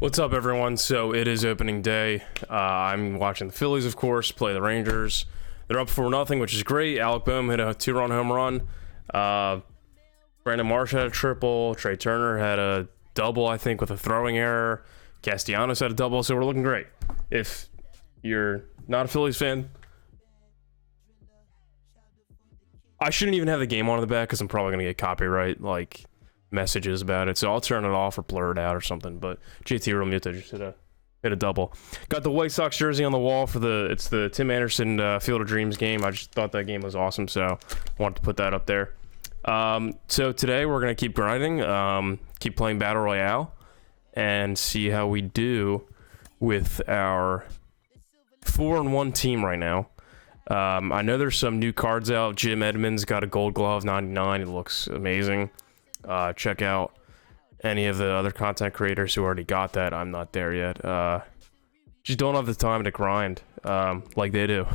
What's up, everyone? So it is opening day. I'm watching the Phillies, of course, play the Rangers. They're up 4-0, which is great. Alec Boehm hit a 2-run home run. Brandon Marsh had a triple. Trey Turner had a double, I think, with a throwing error. Castellanos had a double, so we're looking great. If you're not a Phillies fan, I shouldn't even have the game on in the back because I'm probably going to get copyright messages about it, so I'll turn it off or blur it out or something. But JT Realmuto just hit a double. Got the White Sox jersey on the wall for it's the Tim Anderson Field of Dreams game. I just thought that game was awesome, so wanted to put that up there. So today we're gonna keep grinding, keep playing Battle Royale, and see how we do with our 4-1 team right now. I know there's some new cards out. Jim Edmonds got a Gold Glove 99. It looks amazing. Check out any of the other content creators who already got that. I'm not there yet. Just don't have the time to grind like they do.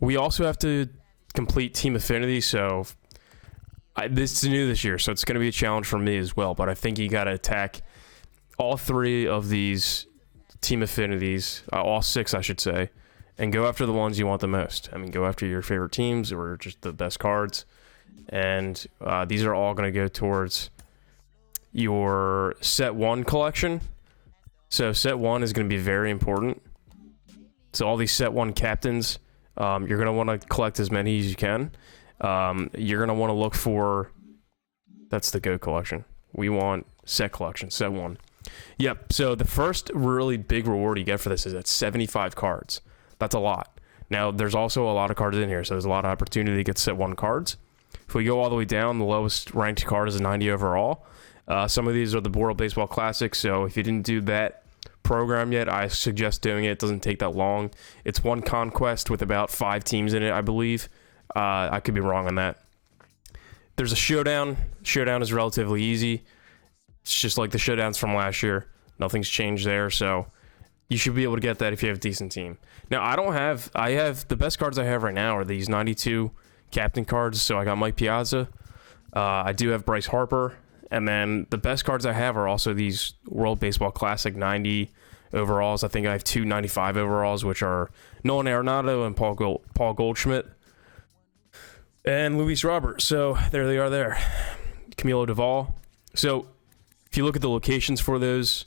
We also have to complete Team Affinity, so this is new this year, so it's going to be a challenge for me as well. But I think you got to attack all 3 of these Team Affinities, all 6, I should say, and go after the ones you want the most. I mean, go after your favorite teams or just the best cards. And these are all going to go towards your set 1 collection. So set 1 is going to be very important. So all these set 1 captains, you're going to want to collect as many as you can. You're going to want to look for, that's the GO collection. We want set collection, set 1. Yep, so the first really big reward you get for this is at 75 cards. That's a lot. Now, there's also a lot of cards in here, so there's a lot of opportunity to get set 1 cards. If we go all the way down, the lowest ranked card is a 90 overall. Some of these are the World Baseball Classic, so if you didn't do that program yet, I suggest doing it. It doesn't take that long. It's one Conquest with about 5 teams in it, I believe. I could be wrong on that. There's a Showdown. Showdown is relatively easy. It's just like the Showdowns from last year. Nothing's changed there, so you should be able to get that if you have a decent team. Now, I have the best cards I have right now are these 92 captain cards. So I got Mike Piazza. I do have Bryce Harper. And then the best cards I have are also these World Baseball Classic 90 overalls. I think I have 2 95 overalls, which are Nolan Arenado and Paul Goldschmidt. And Luis Robert. So there they are there. Camilo Duvall. So if you look at the locations for those,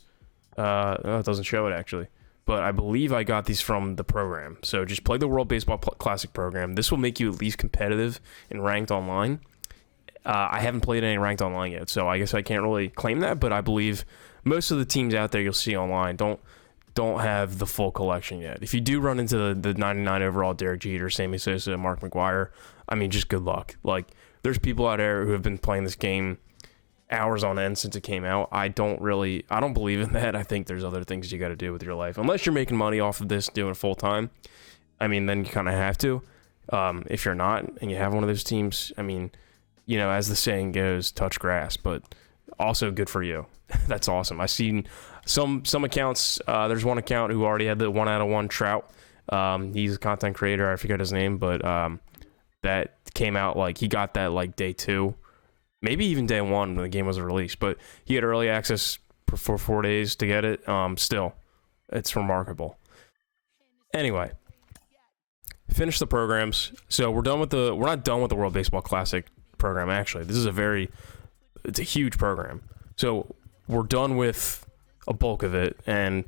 it doesn't show it actually. But I believe I got these from the program. So just play the World Baseball Classic program. This will make you at least competitive in ranked online. I haven't played any ranked online yet, so I guess I can't really claim that. But I believe most of the teams out there you'll see online don't have the full collection yet. If you do run into the 99 overall Derek Jeter, Sammy Sosa, and Mark McGwire, I mean, just good luck. Like, there's people out there who have been playing this game hours on end since it came out. I don't believe in that. I think there's other things you got to do with your life, unless you're making money off of this doing it full time. I mean, then you kind of have to. If you're not and you have one of those teams, I mean, you know, as the saying goes, touch grass, but also good for you. That's awesome. I've seen some accounts. There's one account who already had the 1 out of 1 Trout. He's a content creator. I forget his name, but that came out he got that day 2. Maybe even day 1 when the game was released, but he had early access for 4 days to get it. Still, it's remarkable. Anyway, finish the programs. So we're not done with the World Baseball Classic program. Actually, this is it's a huge program. So we're done with a bulk of it, and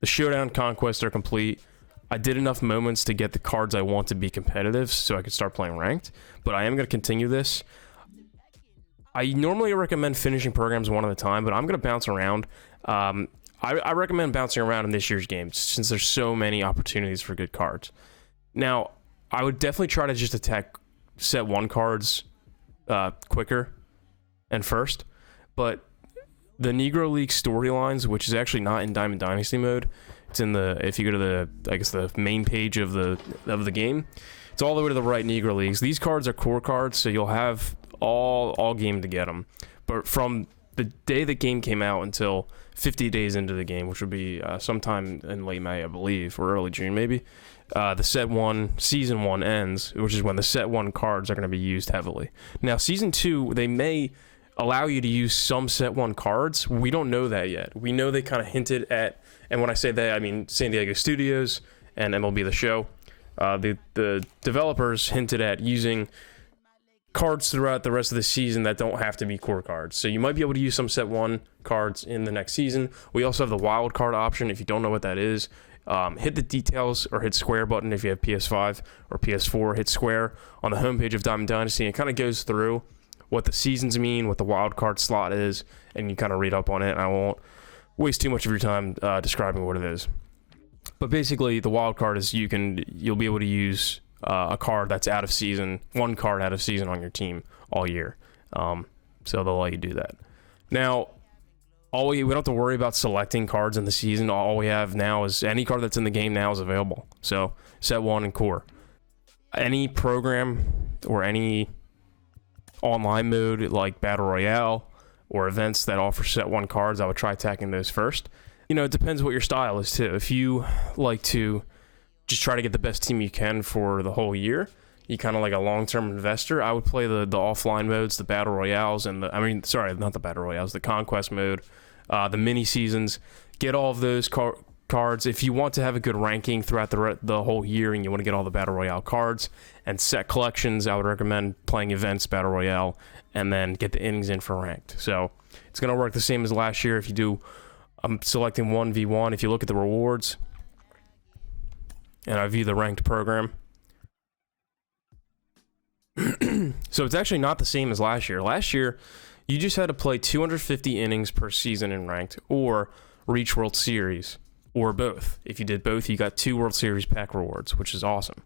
the Showdown Conquest are complete. I did enough moments to get the cards I want to be competitive, so I could start playing ranked. But I am going to continue this. I normally recommend finishing programs one at a time, but I'm going to bounce around. I recommend bouncing around in this year's games since there's so many opportunities for good cards. Now, I would definitely try to just attack set 1 cards quicker and first, but the Negro League storylines, which is actually not in Diamond Dynasty mode, it's in if you go to the main page of the game, it's all the way to the right. Negro Leagues. These cards are core cards, so you'll have all game to get them. But from the day the game came out until 50 days into the game, which would be sometime in late May, I believe, or early June maybe, the set 1 season 1 ends, which is when the set 1 cards are going to be used heavily. Now season 2, they may allow you to use some set 1 cards. We don't know that yet. We know they kind of hinted at, and when I say that, I mean San Diego Studios and MLB The Show. The developers hinted at using cards throughout the rest of the season that don't have to be core cards. So you might be able to use some set 1 cards in the next season. We also have the wild card option. If you don't know what that is, hit the details or hit square button if you have PS5 or PS4. Hit square on the homepage of Diamond Dynasty, and it kind of goes through what the seasons mean, what the wild card slot is, and you kind of read up on it. And I won't waste too much of your time describing what it is. But basically, the wild card is you'll be able to use a card that's out of season, 1 card out of season on your team all year. So they'll let you do that. Now, we don't have to worry about selecting cards in the season. All we have now is any card that's in the game now is available. So set 1 and core. Any program or any online mode like Battle Royale or events that offer set 1 cards, I would try attacking those first. It depends what your style is too. If you like to just try to get the best team you can for the whole year, you kind of like a long-term investor, I would play the offline modes, the Battle Royales, and not the Battle Royales, the Conquest mode, the mini seasons. Get all of those cards. If you want to have a good ranking throughout the whole year and you want to get all the Battle Royale cards and set collections, I would recommend playing events, Battle Royale, and then get the innings in for ranked. So it's going to work the same as last year. If you do, I'm selecting 1v1. If you look at the rewards, and I view the ranked program. So it's actually not the same as last year. Last year, you just had to play 250 innings per season in ranked, or reach World Series, or both. If you did both, you got 2 World Series pack rewards, which is awesome.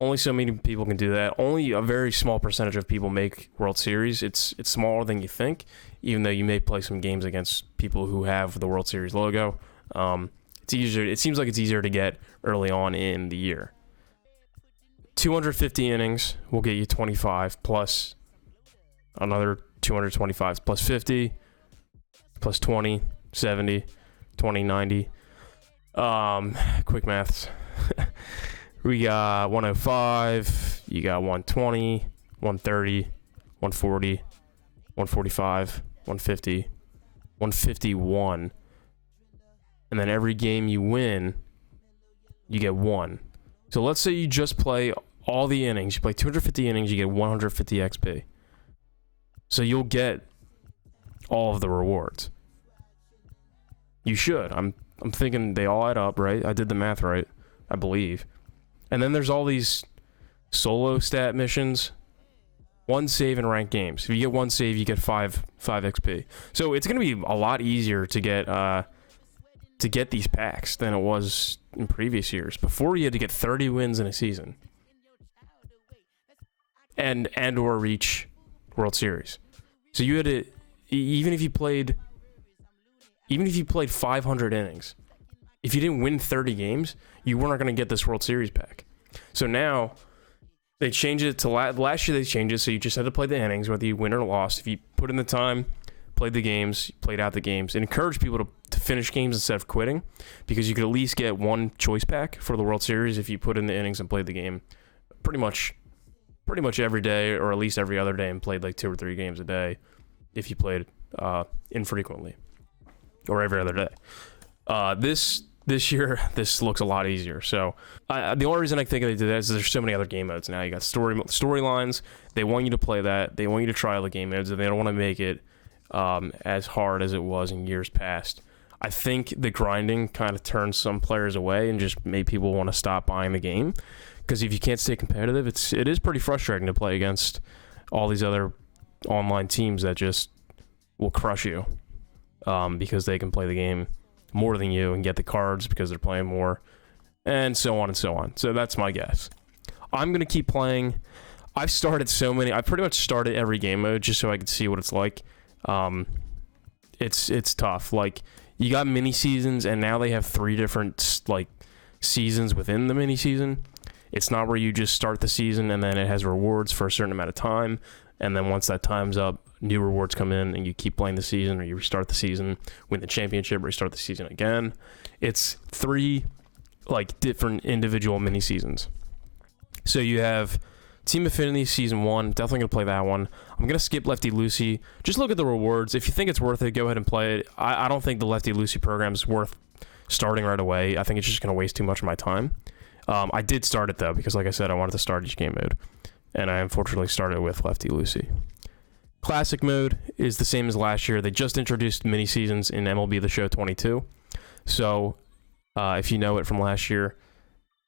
Only so many people can do that. Only a very small percentage of people make World Series. It's smaller than you think, even though you may play some games against people who have the World Series logo. It's easier. It seems like it's easier to get early on in the year. 250 innings will get you 25 plus another 225 plus 50 plus 20, 70, 20, 90. Quick maths. We got 105, you got 120, 130, 140, 145, 150, 151. And then every game you win, you get 1. So let's say you just play all the innings. You play 250 innings, you get 150 XP. So you'll get all of the rewards. You should. I'm thinking they all add up, right? I did the math right, I believe. And then there's all these solo stat missions. 1 save in ranked games. If you get 1 save, you get 5 XP. So it's going to be a lot easier to get these packs than it was in previous years. Before, you had to get 30 wins in a season and or reach World Series. So you had to, even if you played 500 innings, if you didn't win 30 games, you weren't going to get this World Series pack. So now they changed it to last year. They changed it so you just had to play the innings, whether you win or lost. If you put in the time, played the games, played out the games, and encourage people to finish games instead of quitting, because you could at least get 1 choice pack for the World Series if you put in the innings and played the game pretty much every day, or at least every other day, and played like 2 or 3 games a day if you played infrequently, or every other day. This year, this looks a lot easier. So the only reason I think they did that is there's so many other game modes now. You got storylines. They want you to play that. They want you to try all the game modes, and they don't want to make it as hard as it was in years past. I think the grinding kind of turned some players away and just made people want to stop buying the game. Because if you can't stay competitive, it is pretty frustrating to play against all these other online teams that just will crush you because they can play the game more than you and get the cards because they're playing more, and so on and so on. So that's my guess. I'm going to keep playing. I've pretty much started every game mode just so I could see what it's like. It's tough. Like, you got mini seasons, and now they have 3 different like seasons within the mini season. It's not where you just start the season and then it has rewards for a certain amount of time, and then once that time's up, new rewards come in and you keep playing the season, or you restart the season, win the championship, restart the season again. It's 3 like different individual mini seasons. So you have Team Affinity Season 1, definitely going to play that one. I'm going to skip Lefty Lucy. Just look at the rewards. If you think it's worth it, go ahead and play it. I don't think the Lefty Lucy program is worth starting right away. I think it's just going to waste too much of my time. I did start it, though, because like I said, I wanted to start each game mode. And I unfortunately started with Lefty Lucy. Classic mode is the same as last year. They just introduced mini seasons in MLB The Show 22. So if you know it from last year,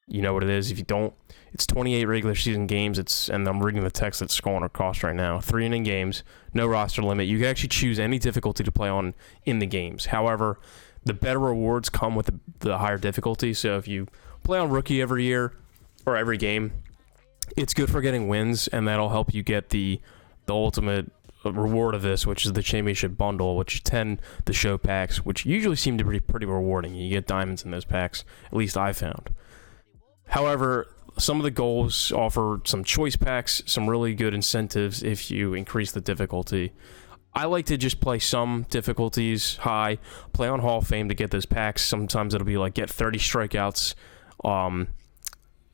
you know what it is. If you don't, it's 28 regular season games. And I'm reading the text that's scrolling across right now. 3 inning games, no roster limit. You can actually choose any difficulty to play on in the games. However, the better rewards come with the higher difficulty. So if you play on rookie every year or every game, it's good for getting wins, and that'll help you get the ultimate reward of this, which is the championship bundle, which is 10 the show packs, which usually seem to be pretty rewarding. You get diamonds in those packs, at least I found. However, some of the goals offer some choice packs, some really good incentives if you increase the difficulty. I like to just play some difficulties high, play on Hall of Fame to get those packs. Sometimes it'll be like get 30 strikeouts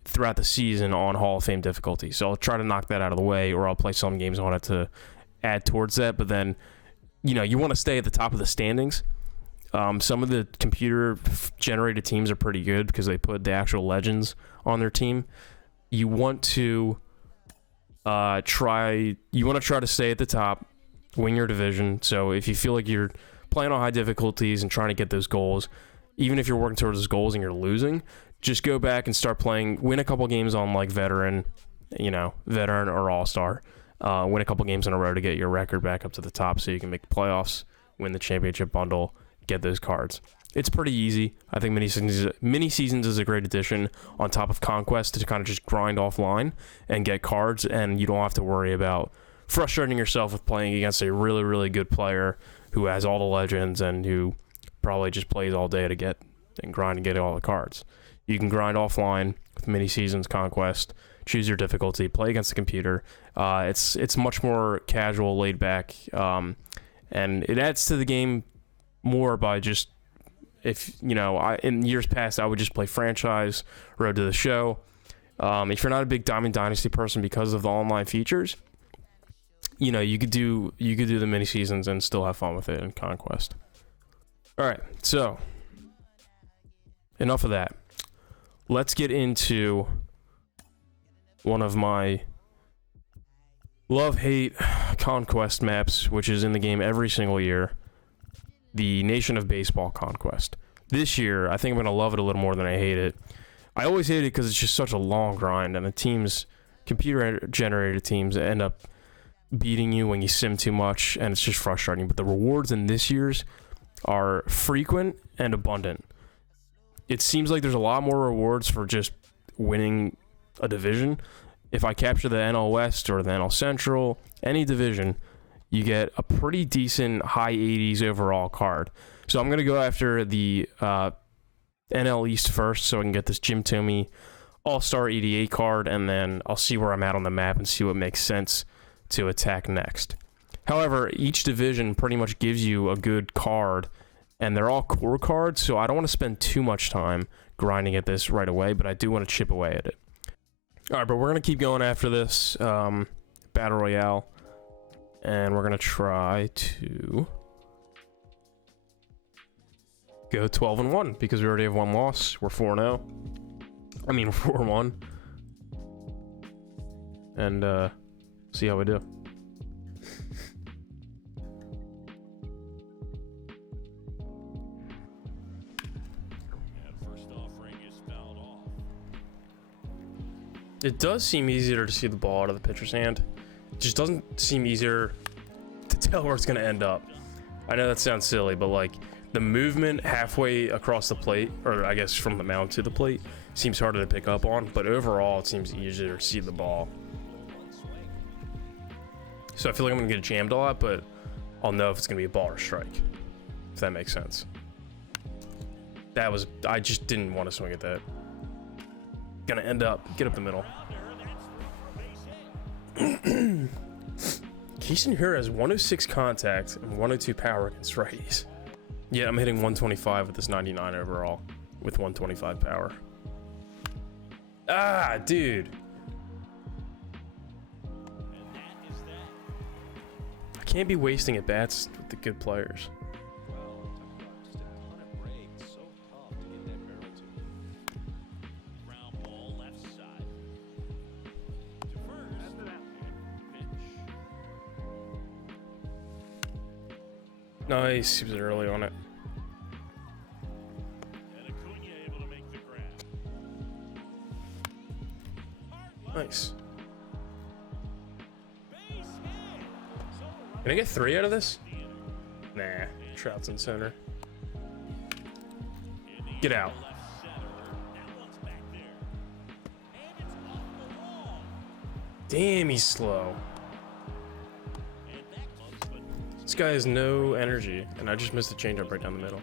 throughout the season on Hall of Fame difficulty. So I'll try to knock that out of the way, or I'll play some games on it to add towards that. But then, you want to stay at the top of the standings. Some of the computer-generated teams are pretty good because they put the actual legends on their team. You want to try to stay at the top, win your division. So if you feel like you're playing on high difficulties and trying to get those goals, even if you're working towards those goals and you're losing, just go back and start playing, win a couple games on like veteran or all-star. Win a couple games in a row to get your record back up to the top so you can make the playoffs, win the championship bundle, get those cards. It's pretty easy. I think mini seasons is a great addition on top of Conquest to kind of just grind offline and get cards, and you don't have to worry about frustrating yourself with playing against a really, really good player who has all the legends and who probably just plays all day to get and grind and get all the cards. You can grind offline with mini seasons, Conquest, choose your difficulty, play against the computer. It's much more casual, laid back, and it adds to the game more by just, in years past I would just play franchise, Road to the Show. If you're not a big Diamond Dynasty person because of the online features, you could do the mini seasons and still have fun with it in Conquest. All right, so enough of that. Let's get into one of my love-hate Conquest maps, which is in the game every single year, the Nation of Baseball Conquest. This year, I think I'm going to love it a little more than I hate it. I always hate it because it's just such a long grind, and the computer-generated teams end up beating you when you sim too much, and it's just frustrating. But the rewards in this year's are frequent and abundant. It seems like there's a lot more rewards for just winning a division. If I capture the NL West or the NL Central, any division, you get a pretty decent high 80s overall card. So I'm going to go after the NL East first so I can get this Jim Thome All-Star 88 card, and then I'll see where I'm at on the map and see what makes sense to attack next. However, each division pretty much gives you a good card, and they're all core cards, so I don't want to spend too much time grinding at this right away, but I do want to chip away at it. All right, but we're going to keep going after this Battle Royale, and we're going to try to go 12-1 because we already have one loss. We're 4-0. I mean, 4-1. And see how we do. It does seem easier to see the ball out of the pitcher's hand. It just doesn't seem easier to tell where it's going to end up. I know that sounds silly, but like the movement halfway across the plate, or I guess from the mound to the plate, seems harder to pick up on, but overall it seems easier to see the ball. So I feel like I'm going to get jammed a lot, but I'll know if it's going to be a ball or strike, if that makes sense. I just didn't want to swing at that. Gonna get up the middle. Keystone here has 106 contact and 102 power against righties. Yeah, I'm hitting 125 with this 99 overall with 125 power. Ah, dude. can't be wasting at bats with the good players. Nice, he was early on it. Nice. Can I get 3 out of this? Nah, Trout's in center. Get out. Damn, he's slow. This guy has no energy, and I just missed a changeup right down the middle.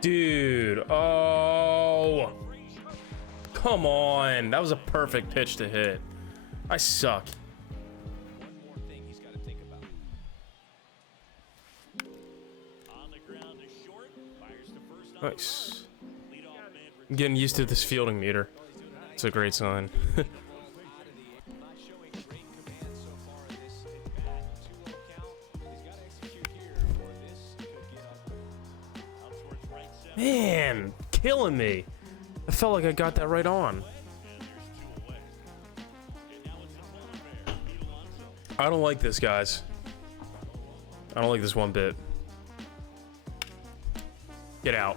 Dude, oh, come on. That was a perfect pitch to hit. I suck. Nice. I'm getting used to this fielding meter. It's a great sign. Man, killing me. I felt like I got that right on. I don't like this, guys. I don't like this one bit. Get out.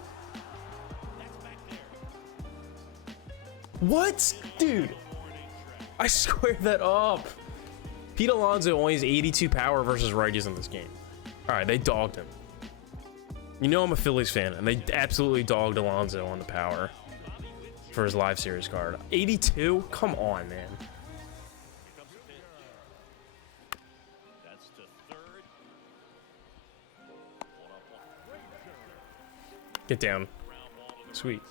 What? Dude, I squared that up. Pete Alonso only has 82 power versus righties in this game. All right, they dogged him. You know I'm a Phillies fan, and they absolutely dogged Alonso on the power for his live series card. 82? Come on, man. Get down. Sweet.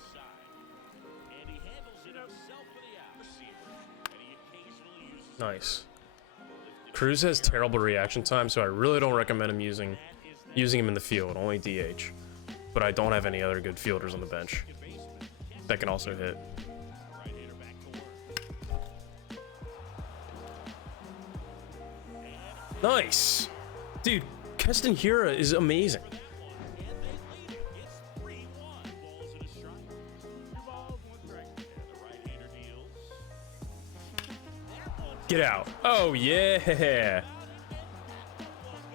Nice. Cruz has terrible reaction time, so I really don't recommend him using him in the field, only DH. But I don't have any other good fielders on the bench that can also hit. Nice! Dude, Keston Hiura is amazing. Get out. Oh, yeah.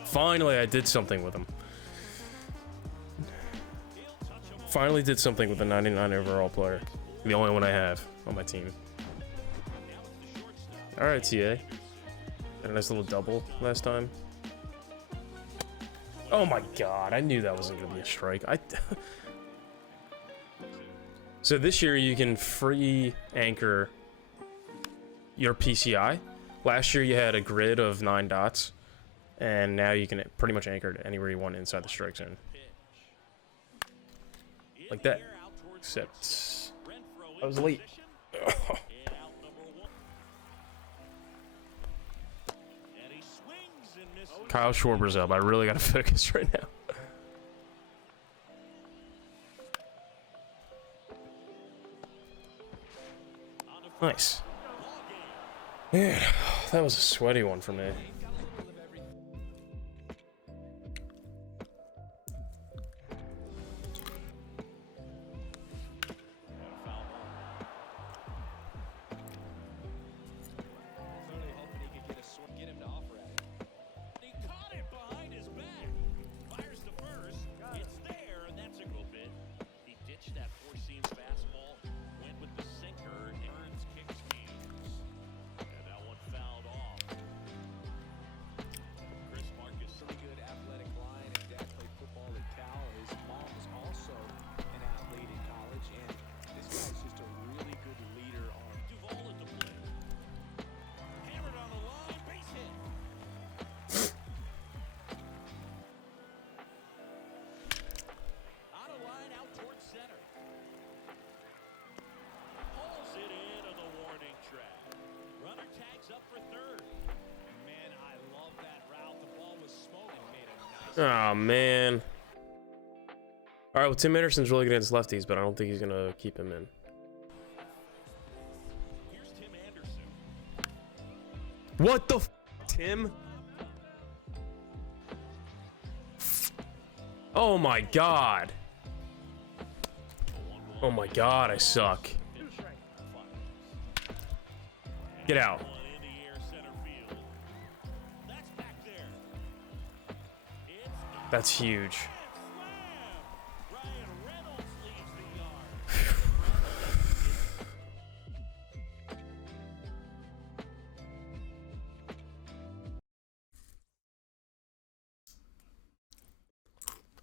Finally, I did something with him. Finally did something with a 99 overall player. The only one I have on my team. All right, TA. Had a nice little double last time. Oh my god, I knew that wasn't going to be a strike. So this year you can free anchor your PCI. Last year you had a grid of 9 dots, and now you can pretty much anchor it anywhere you want inside the strike zone. Like that. Except I was late. Kyle Schwarber's up. I really gotta focus right now. Nice. Man, that was a sweaty one for me. Oh, man. All right, well, Tim Anderson's really good against lefties, but I don't think he's going to keep him in. What the f, Tim? Oh my god. Oh my god, I suck. Get out. That's huge.